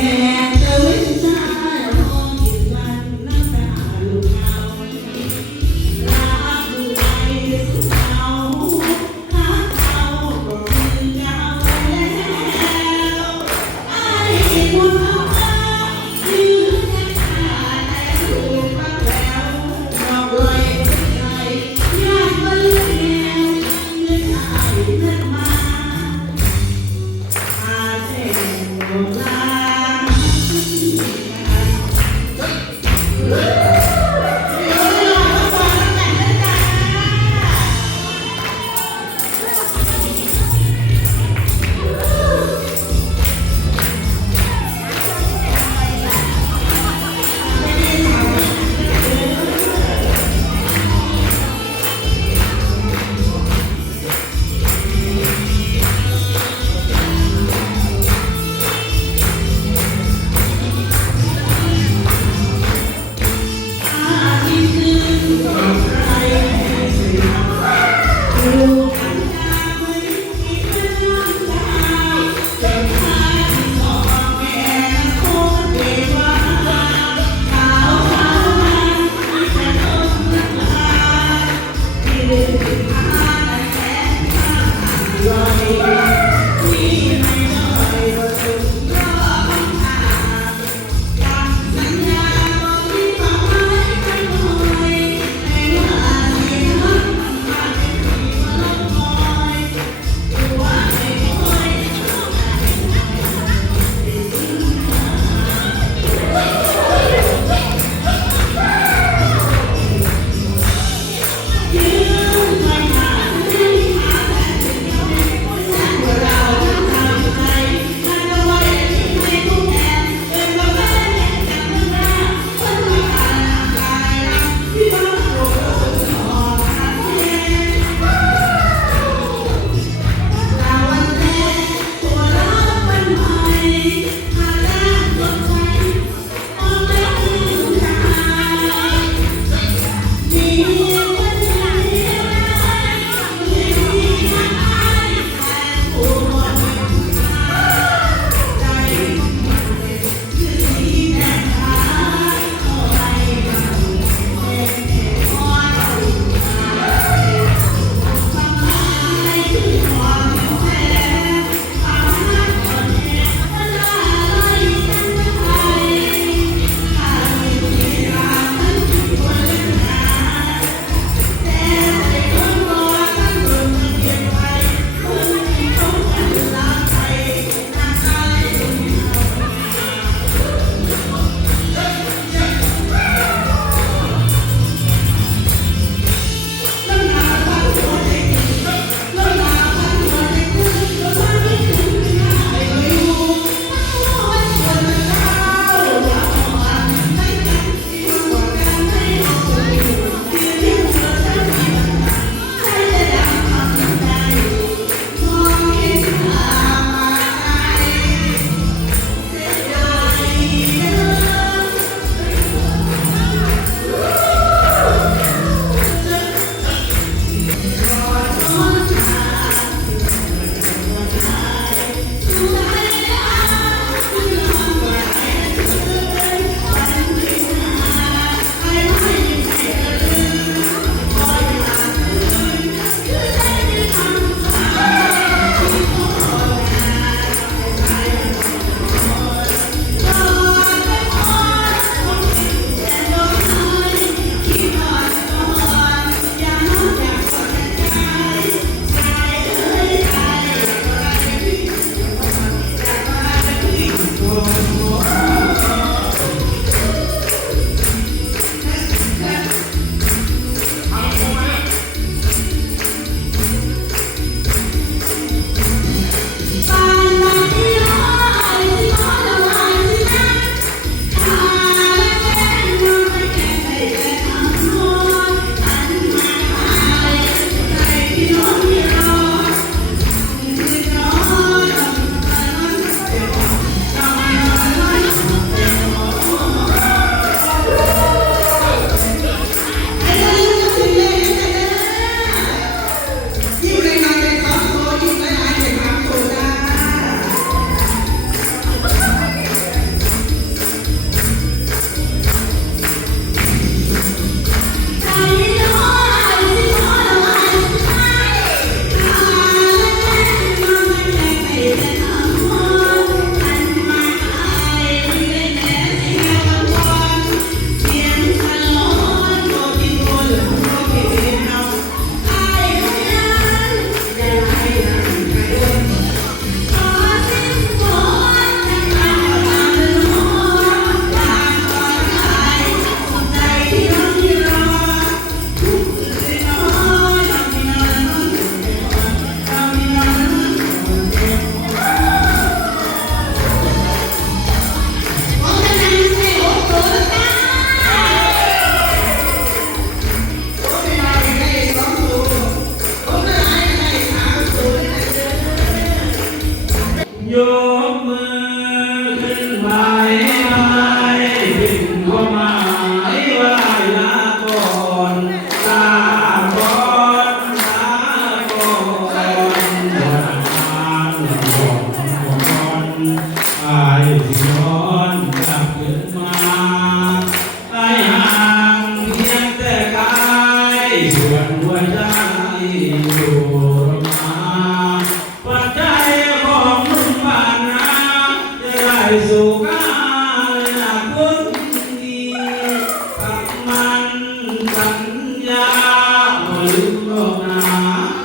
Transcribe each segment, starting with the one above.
see. Yeah.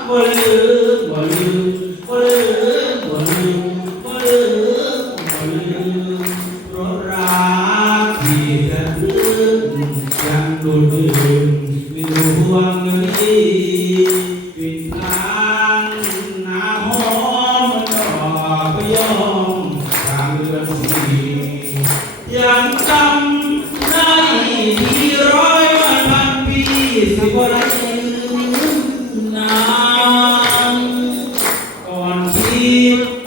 얼른 얼른 Brasil.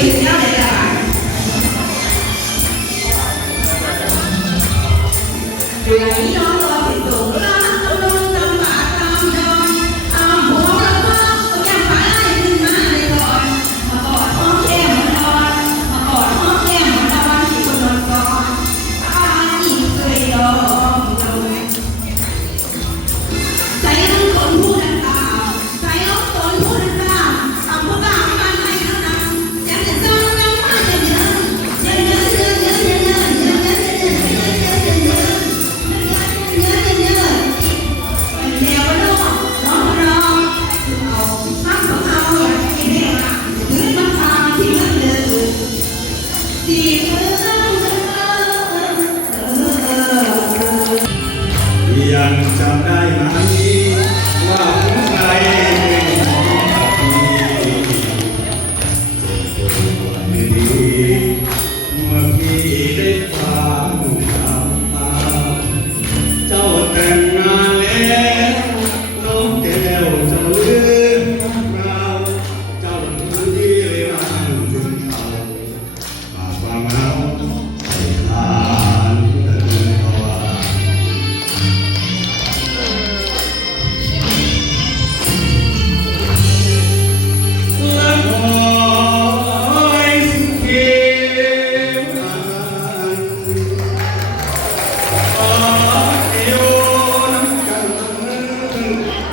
Felicidades.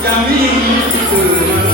caminho